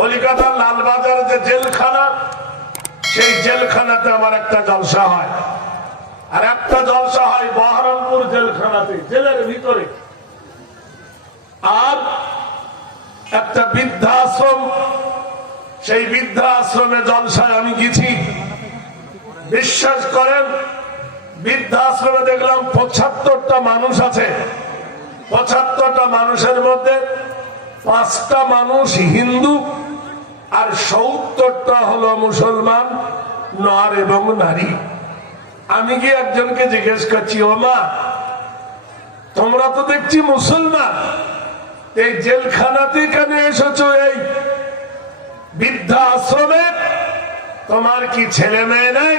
কলিকাতার লালবাজারে যে জেলখানা, সেই জেলখানাতে আমার একটা জলসা হয়, আর একটা জলসা হয় বহরমপুর জেলখানাতে, জেলের ভিতরে। আর একটা বৃদ্ধাশ্রম, সেই বৃদ্ধাশ্রমে জলসায় আমি গেছি। বিশ্বাস করেন, বৃদ্ধাশ্রমে দেখলাম ৭৫টা মানুষ আছে। ৭৫টা মানুষের মধ্যে ৫টা মানুষ হিন্দু আর ৭০টা হলো মুসলমান, নর এবং নারী। আমি গিয়ে একজনকে জিজ্ঞেস করছি, ও মা, তোমরা তো দেখছি মুসলমান, এই জেলখানাতে কেন এসেছো? এই বৃদ্ধাশ্রমে তোমার কি ছেলে মেয়ে নাই?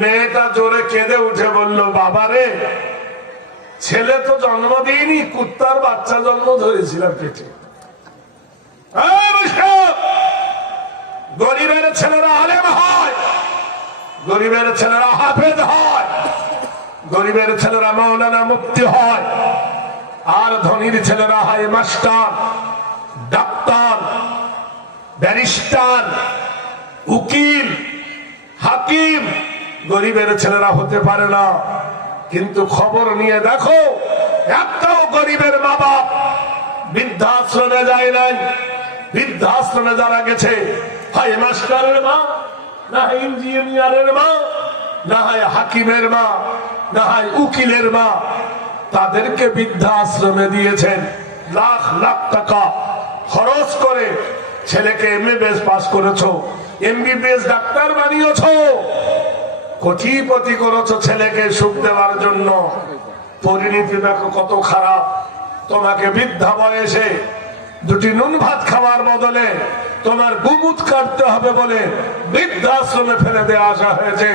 মেয়েটা জোরে কেঁদে উঠে বলল, বাবা রে, ছেলে তো জন্ম দিইনি, কুত্তার বাচ্চা জন্ম ধরেছিলাম পেটে। গরিবের ছেলেরা আলেম হয়, গরিবের ছেলেরা হাফেজ হয়, গরিবের ছেলেরা মাওলানা মুফতি হয়, আর ধনীর ছেলেরা হয় মাস্টার, ডাক্তার, ব্যারিস্টার, উকিল, হাকিম। গরিবের ছেলেরা হতে পারে না। কিন্তু খবর নিয়ে দেখো, একটাও গরিবের মা বাপ বৃদ্ধাশ্রমে যায় নাই। বৃদ্ধাশ্রমে যারা গেছে, হয় মাস্টারের মা, না হয় ইঞ্জিনিয়ারের মা, না হয় হাকিমের মা, না হয় উকিলের মা। তাদেরকে বৃদ্ধাশ্রমে দিয়েছেন লাখ লাখ টাকা খরচ করে। ছেলেকে এমবিবিএস পাস করেছো, এমবিবিএস ডাক্তার বানিয়েছো, কোটিপতি করেছো ছেলেকে সুখ দেওয়ার জন্য। পরিণতি দেখো কত খারাপ। তোমাকে বৃদ্ধা বয়সে দুটি নুন ভাত খাওয়ার বদলে তোমার গুমুত কাটতে হবে বলে বৃদ্ধাশ্রমে ফেলে দিয়ে আসা হয়েছে।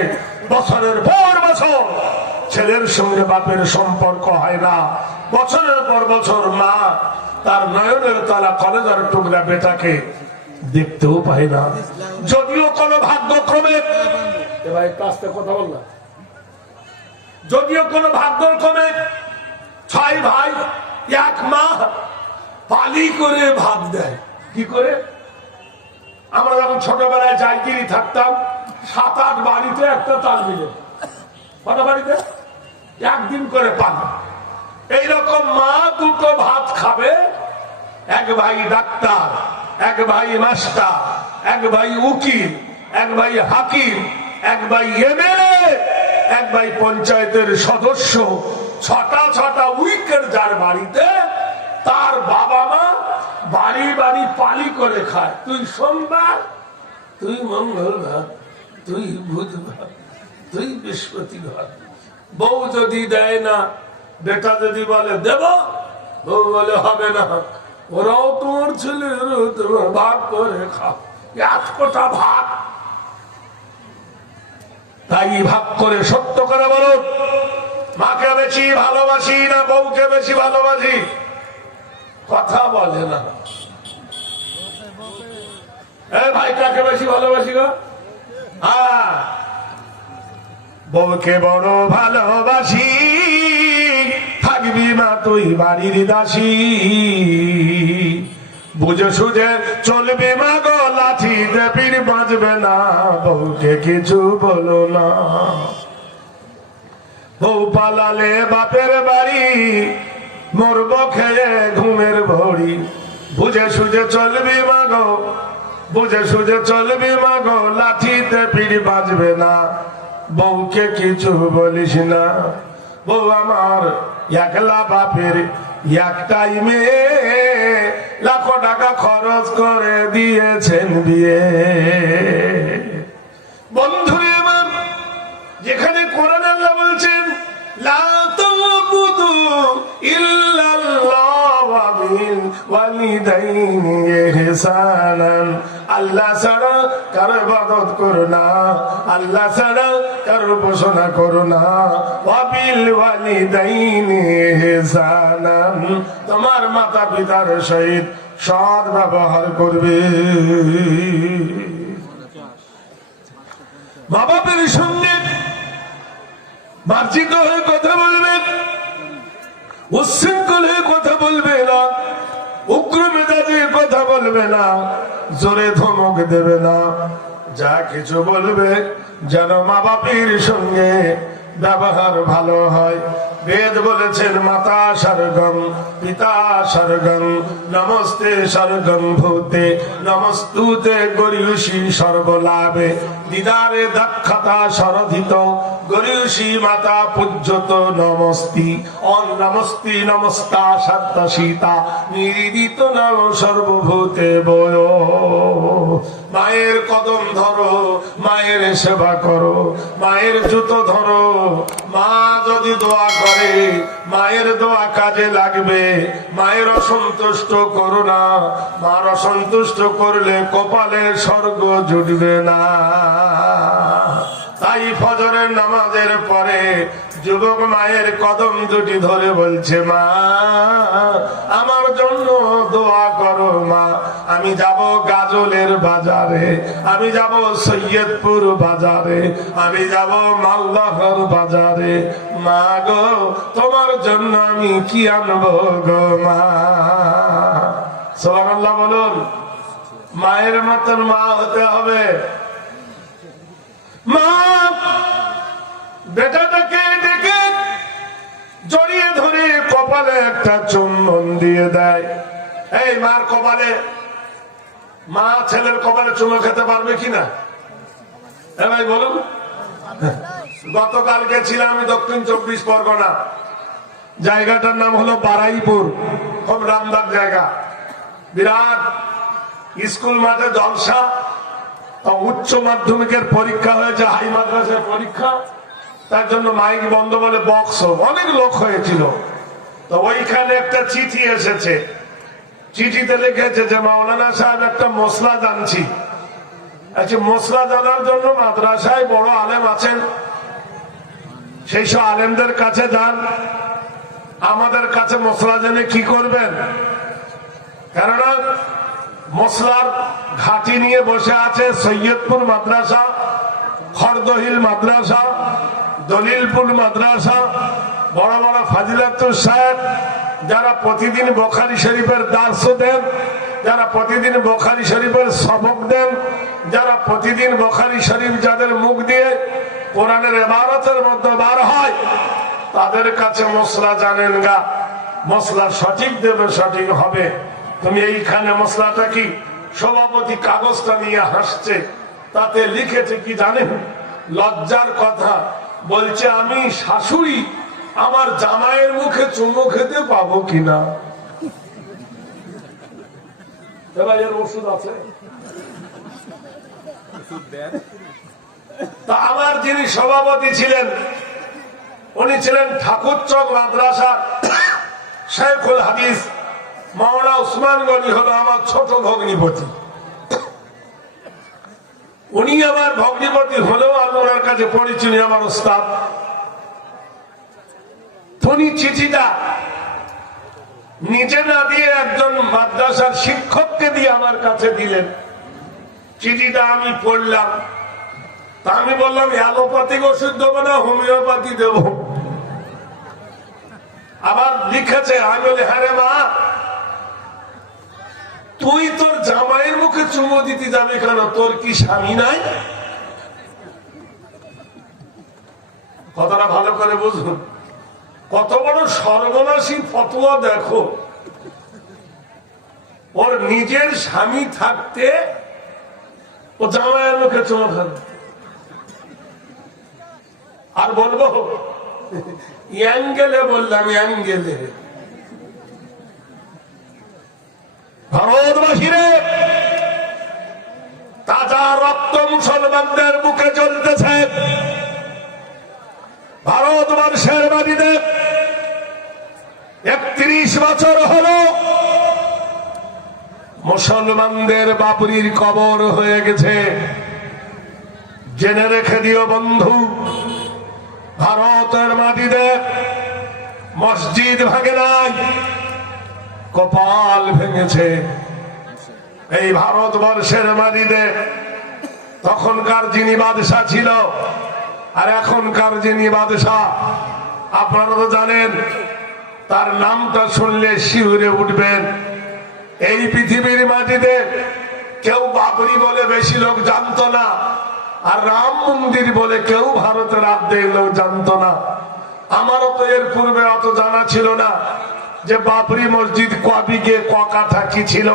বছরের পর বছর ছেলের সঙ্গে বাপের সম্পর্ক হয় না। বছরের পর বছর মা তার নয়নের তালা কলেজার টুকরা বেটাকে দেখতেও পায় না। যদিও কোনো ভাগ্যক্রমে, ভাই কাজটা কথা বললাম, যদিও কোনো ভাগ্যক্রমে 6 ভাই 1 মা পালি করে ভাত দেয়। কি করে? আমরা যখন ছোটবেলায় জায়গিরি থাকতাম, 7-8 বাড়িতে একটা তাল মিলে, কত বাড়িতে একদিন করে পান। এইরকম মা দুটো ভাত খাবে। এক ভাই ডাক্তার, এক ভাই মাস্টার, এক ভাই উকিল, এক ভাই হাকিম, এক ভাই এমএলএ, এক ভাই পঞ্চায়েতের সদস্য। 6টা উইকেট যার বাড়িতে, তার বাবা মা বাড়ি বাড়ি পালি করে খায়। তুই সোমবার, তুই মঙ্গলবার, তুই বুধবার, তুই বৃহস্পতিবার। বউ যদি দেয় না, বেটা যদি বলে দেব, বউ বলে হবে না, ওরাও তোমার ছেলে, তোমার ভাগ করে খাও। 1 কোটা ভাগ। তাই ভাগ করে সত্য করে বলো, মাকে বেশি ভালোবাসি না বউকে বেশি ভালোবাসি? কথা বলে না। ভাই কাকে বেশি ভালোবাসি গো? হ্যাঁ, বউকে বড় ভালোবাসি, থাকবি মা তুই বাড়ির দাসী। বুঝে সুঝে চলবে মা গো, লাঠিতে পীর বাঁচবে না, বউকে কিছু বলো না। বউ পালালে বাপের বাড়ি, মরব খেয়ে ঘুমের ভরি। বুঝে সুঝে চলবি মা গো, বুঝে সুঝে চলবি মা গো, লাঠিতে পীর বাঁচবে না, বউকে কিছু বলিস না। বউ আমার একলা বাপের একটাই মেয়ে, লাখো টাকা খরচ করে দিয়েছেন বিয়ে। বন্ধুরে আমার, যেখানে কোরআন আল্লাহ বলছেন লা তা'বুদু ইল্লাল্লাহ ওয়া বিল ওয়ালিদাইনি ইহসানান, আল্লাহ ছাড়া কারো ইবাদত করো না, আল্লাহ ছাড়া কারো উপাসনা করো না। ওয়া বিল ওয়ালিদাইনি ইহসানান, তোমার মাতা পিতার সহিত সৎ ব্যবহার করবে। মা বাপের সঙ্গে মার্জিত হয়ে কথা বলবে, উচ্ছৃঙ্খল হয়ে কথা বলবে না। উগ্র মেজাজে কথা বলবে না, জোরে ধমক দেবে না, যা কিছু বলবে যেন মা বাপের সঙ্গে ব্যবহার ভালো হয়। বেদ বলেছেন মাতা স্বর্গম পিতা স্বর্গম নমস্তে স্বর্গম ভূতে নমস্তুতে গরিয়সী সর্বলাভে দিদারে দক্ষতা সরধিত গরিয়সী মাতা পূজ্যত নমস্তি অন নমস্তি নমস্তা সত্য সীতা নিরিদিত নম সর্বভূতে বয়। মায়ের কদম ধরো, মায়ের সেবা করো, মায়ের জুতো ধরো। মা যদি দোয়া করে মায়ের দোয়া কাজে লাগবে। মায়ের অসন্তুষ্ট করো না, মার অসন্তুষ্ট করলে কপালে স্বর্গ জুটবে না। তাই ফজরের নামাজের পরে যুবক মায়ের কদম দুটি ধরে বলছে, মা আমার জন্য দোয়া করো মা। আমি যাব গাজলের বাজারে, আমি যাব সৈয়দপুর বাজারে, আমি যাব মালদহর বাজারে। মা গো তোমার জন্য আমি কি আনবো গো মা। সুবহানাল্লাহ বলুন। মায়ের মতন মা হতে হবে। মা বেটাটাকে ডেকে জড়িয়ে ধরে কপালে একটা চুম্বন দিয়ে দেয়। এই মার কপালে, মা ছেলের কপালে চুমো খেতে পারবে কিনা ভাই বলুন। গতকালকে ছিলাম আমি দক্ষিণ 24 পরগনা, জায়গাটার নাম হলো বারাইপুর, খুব রামদার জায়গা, বিরাট স্কুল মাঠে জলসা। উচ্চ মাধ্যমিকের পরীক্ষা হয়েছে, হাই মাদ্রাসার পরীক্ষা, তার জন্য মাইক বন্ধ বলে বক্স, অনেক লোক হয়েছিল। তো ওইখানে একটা চিঠি এসেছে, চিঠিতে লিখেছে যে মাওলানা সাহেব একটা মশলা জানছি। আচ্ছা, মশলা জানার জন্য মাদ্রাসায় বড় আলেম আছেন, সেই সব আলেমদের কাছে যান। আমাদের কাছে মশলা জেনে কি করবেন? কেননা মশলার ঘাটি নিয়ে বসে আছে সৈয়দপুর মাদ্রাসা, খড়দহিল মাদ্রাসা, দলিলপুর মাদ্রাসা, বড় বড় ফাজিলাতুল সাহেব, যারা প্রতিদিন বুখারী শরীফের দার্স দেন, যারা প্রতিদিন বুখারী শরীফের সবক দেন, যারা প্রতিদিন বুখারী শরীফ যাদের মুখ দিয়ে কোরআনের ইবারতের মধ্যে বার হয়, তাদের কাছে মশলা জানেন গা। মশলা সঠিক দেবে, সঠিক হবে। তুমি এইখানে মশলাটা কি, সভাপতি কাগজটা নিয়ে হাসছে, তাতে লিখেছে কি জানেন? লজ্জার কথা বলছে, আমি শাশুড়ি আমার জামাইয়ের মুখে চুমো খেতে পাবো কিনা। এর ওষুধ আছে? তা আমার যিনি সভাপতি ছিলেন, উনি ছিলেন ঠাকুরচক মাদ্রাসার শেখুল হাদিস মাওলানা উসমান গনি, হলো আমার ছোট ভগ্নিপতি। উনি আমার ভগ্নিপতি হলেও আমি ওনার কাছে পড়েছি, উনি আমার ওস্তাদ। উনি চিঠিটা নিজে না দিয়ে একজন মাদ্রাসার শিক্ষককে দিয়ে আমার কাছে দিলেন। চিঠিটা আমি পড়লাম, তা আমি বললাম অ্যালোপ্যাথিক ওষুধ দেবো না হোমিওপ্যাথি দেব? আবার লিখেছে, আমি বলি হ্যাঁ রে মা, তুই তোর জামাইয়ের মুখে চুমো দিতে যাবে কেন? তোর কি স্বামী নাই? কথাটা ভালো করে বুঝুন। কত বড় সর্বনাশী ফতোয়া দেখো। ওর নিজের স্বামী থাকতে ও জামাইয়ের মুখে চুমো খাবে। আর বলবো অ্যাঙ্গেলে, বললাম অ্যাঙ্গেলে। ভারতবাসীরে, তাজা রক্ত মুসলমানদের বুকে জ্বলতেছে। ভারতবর্ষের মাটিতে 31 বছর হলো মুসলমানদের বাবরির কবর হয়ে গেছে। জেনে রেখে দিও বন্ধু, ভারতের মাটিতে মসজিদ ভাঙে নাই, কপাল ভেঙেছে। এই ভারতবর্ষের মাটিতে তখনকার যিনি বাদশা ছিল আর এখনকার যিনি বাদশা, আপনারা তো জানেন, তার নামটা শুনলে শিউরে উঠবেন। এই পৃথিবীর মাটিতে কেউ বাবরি বলে বেশি লোক জানতো না, আর রাম মন্দির বলে কেউ ভারতের অর্ধেক লোক জানতো না। আমারও তো এর পূর্বে অত জানা ছিল না যে বাবরি মসজিদ কবিগে কাঠা কি ছিল।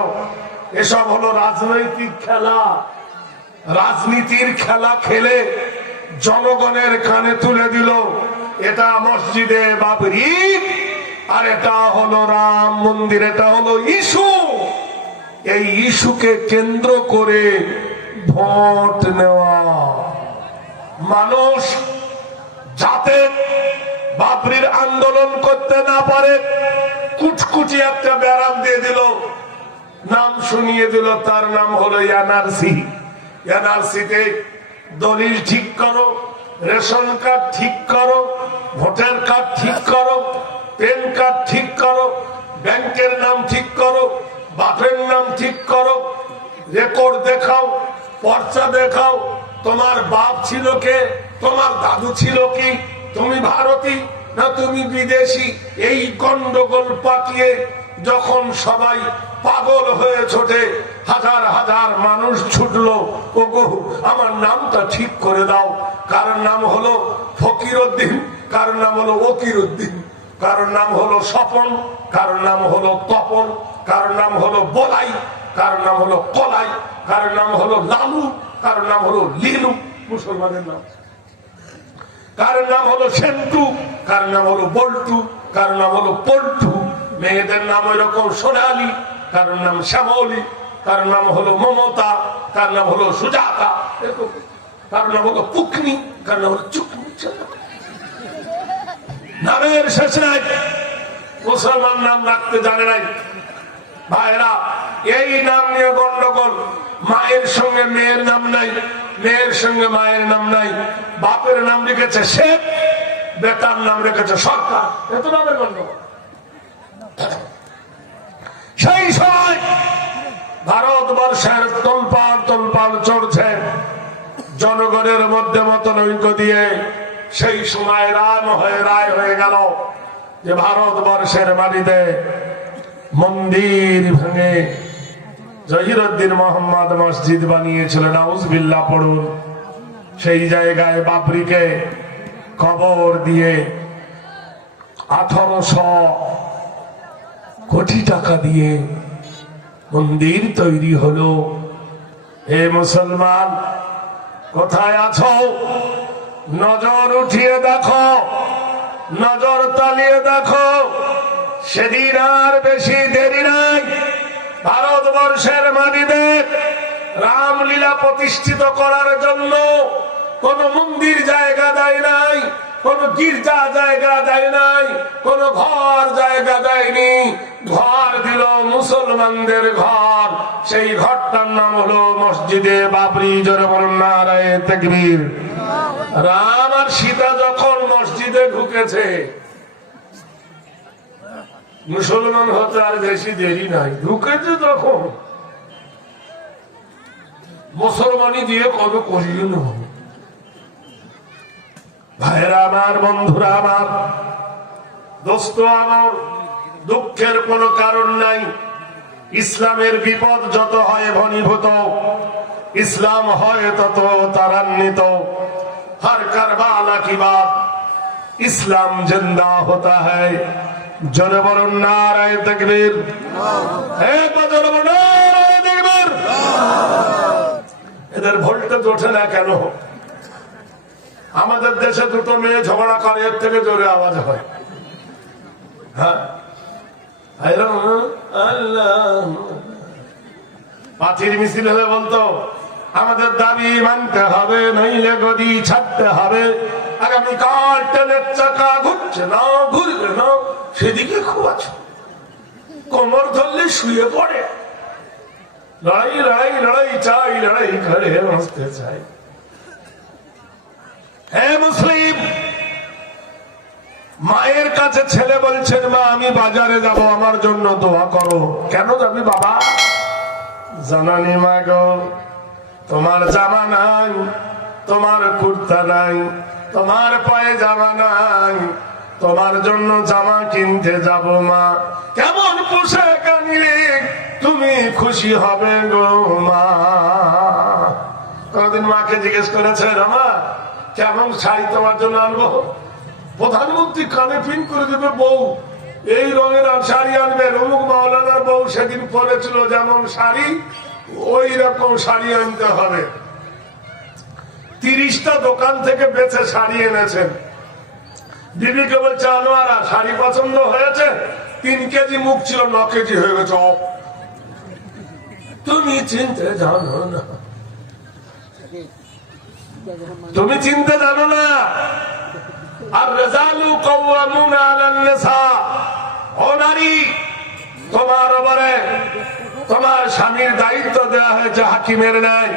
এসব হলো রাজনৈতিক খেলা, রাজনীতির খেলা খেলে জনগণের কানে তুলে দিল এটা মসজিদে বাবরি আর এটা হলো রাম মন্দির, এটা হলো ইস্যু। এই ইস্যুকে কেন্দ্র করে ভোট নেওয়া, মানুষ যাতে বাবরির আন্দোলন করতে না পারে কুচকুচি একটা ব্যারাম দিয়ে দিল, নাম শুনিয়ে দিল, তার নাম হলো এনআরসি। এনআরসিতে দলিল ঠিক করো, রেশন কার্ড ঠিক করো, ভোটার কার্ড ঠিক করো, প্যান কার্ড ঠিক করো, ব্যাংকের নাম ঠিক করো, বাপের নাম ঠিক করো, রেকর্ড দেখাও, পর্চা দেখাও, তোমার বাপ ছিল কে, তোমার দাদু ছিল কি, তুমি ভারতী না তুমি বিদেশি। এই গন্ডগোল পাকিয়ে যখন সবাই পাগল হয়ে ছোটে, হাজার হাজার মানুষ ছুটলো, ওগো আমার নামটা ঠিক করে দাও। কারোর নাম হলো ফকির উদ্দিন, কারোর নাম হলো ওকির উদ্দিন, কারোর নাম হলো স্বপন, কারোর নাম হলো তপন, কারোর নাম হলো বলাই, কারোর নাম হলো কলাই, কারোর নাম হলো লালু, কারোর নাম হলো লিলু মুসলমানের নাম, কারোর নাম হলো সেন্টু, কারোর নাম হলো বল্টু, কারোর নাম হলো পল্টু। মেয়েদের নাম ওই রকম সোনালী, কারোর নাম শ্যামলী, কারোর নাম হলো মমতা, কারোর নাম হলো সুজাতা, কারোর নাম হলো পুকনি, কারোর নাম হলো চুকনি। নামের শেষ নাই, মুসলমান নাম রাখতে জানে নাই। ভাইরা এই নাম নিয়ে গন্ডগোল, মায়ের সঙ্গে মেয়ের নাম নাই, মেয়ের সঙ্গে মায়ের নাম নাই, বাপের নাম রেখেছে শেখ, বেটার নাম রেখেছে সরকার, এত নামের গন্ডগোল। সেই সময় ভারতবর্ষের তোলপাড় তোলপাড় চড়ছে, জনগণের মধ্যে মতনৈক্য দিয়ে সেই সময় রায় হয়ে গেল যে ভারতবর্ষের মাটিতে মন্দির ভেঙে জহিরুদ্দিন মোহাম্মদ মসজিদ বানিয়েছিলেন, নাউজুবিল্লাহ পড়ুন। সেই জায়গায় বাবরিকে কবর দিয়ে 1800 কোটি টাকা দিয়ে মন্দির তৈরি হলো। হে মুসলমান, কোথায় আছো? নজর উঠিয়ে দেখো, নজর তালিয়ে দেখো, সেদিন আর বেশি দেরি নাই। ভারতবর্ষের মাটিতে রামলীলা প্রতিষ্ঠিত করার জন্য কোন মন্দির জায়গা দেয় নাই, কোন গির্জা জায়গা দেয় নাই, কোন ঘর জায়গা দেয়নি। ঘর দিল মুসলমানদের ঘর, সেই ঘরটার নাম হলো মসজিদে বাবরি। জোরে বলুন নারায়ে তাকবীর। রাম আর সীতা যখন মসজিদে ঢুকেছে, মুসলমান হতে আর বেশি দেরি নাই, ঢুকেছে তখন মুসলমানি দিয়ে কবে করিয়ে নেব। ভাইরা আমার, বন্ধুরা আমার, দোস্ত আমার, দুঃখের কোন কারণ নাই। ইসলামের বিপদ যত হয় ঘনীভূত, ইসলাম হয় তত ত্বরান্বিত। हर करबाला की बात इस्लाम जिंदा होता है। जोरे बोलो नारे तकबीर, एक बार जोरे बोलो नारे तकबीर। इधर ভোল্টেজ ওঠে না কেন? আমাদের দেশে দুটো মেয়ে ঝগড়া করে, এর থেকে জোরে আওয়াজ হয়। হ্যাঁ, পাঁচির মিছিল হলে বলতো আমাদের দাবি মানতে হবে, নইলে গদি ছাড়তে হবে। আগামীকাল ট্রেনের চাকা ঘুরছে না, ঘুরবে না, সেদিকে খুব আছে, কোমর ধরলে শুয়ে পড়ে। লড়াই লড়াই লড়াই চাই, লড়াই করে বাঁচতে চাই। হে মুসলিম, মায়ের কাছে ছেলে বলছেন, মা আমি বাজারে যাব, আমার জন্য দোয়া করো। কেন যাবি বাবা? জানানি মা গো, তোমার জামা নাই, তোমার কুর্তা নাই, তোমার পায়ে জামা নাই, তোমার জন্য জামা কিনতে যাব মা। কেমন পোশাক আনলে তুমি খুশি হবে গো মা। কোনদিন মাকে জিজ্ঞেস করেছেন আমার কেমন শাড়ি তোমার জন্য আনবো? প্রধানমন্ত্রী কানে পিন করে দেবে, বউ এই রঙের শাড়ি আনবেন, অমুক মাওলানার বউ সেদিন পরেছিল যেমন শাড়ি ওই রকম শাড়ি আনতে হবে। 30টা দোকান থেকে বেছে শাড়ি এনেছেন। বিবিকে বলছে আনোয়ারা শাড়ি পছন্দ হয়েছে? 3 কেজি মুখ ছিল, 9 কেজি হয়ে গেছে। তুমি চিনতে জানো না, তুমি চিনতে জানো না। আর রিজালু কাওয়ামুনা আলান নিসা, ও নারী তোমার উপরে তোমার স্বামীর দায়িত্ব দেওয়া হয়েছে হাকিমের ন্যায়।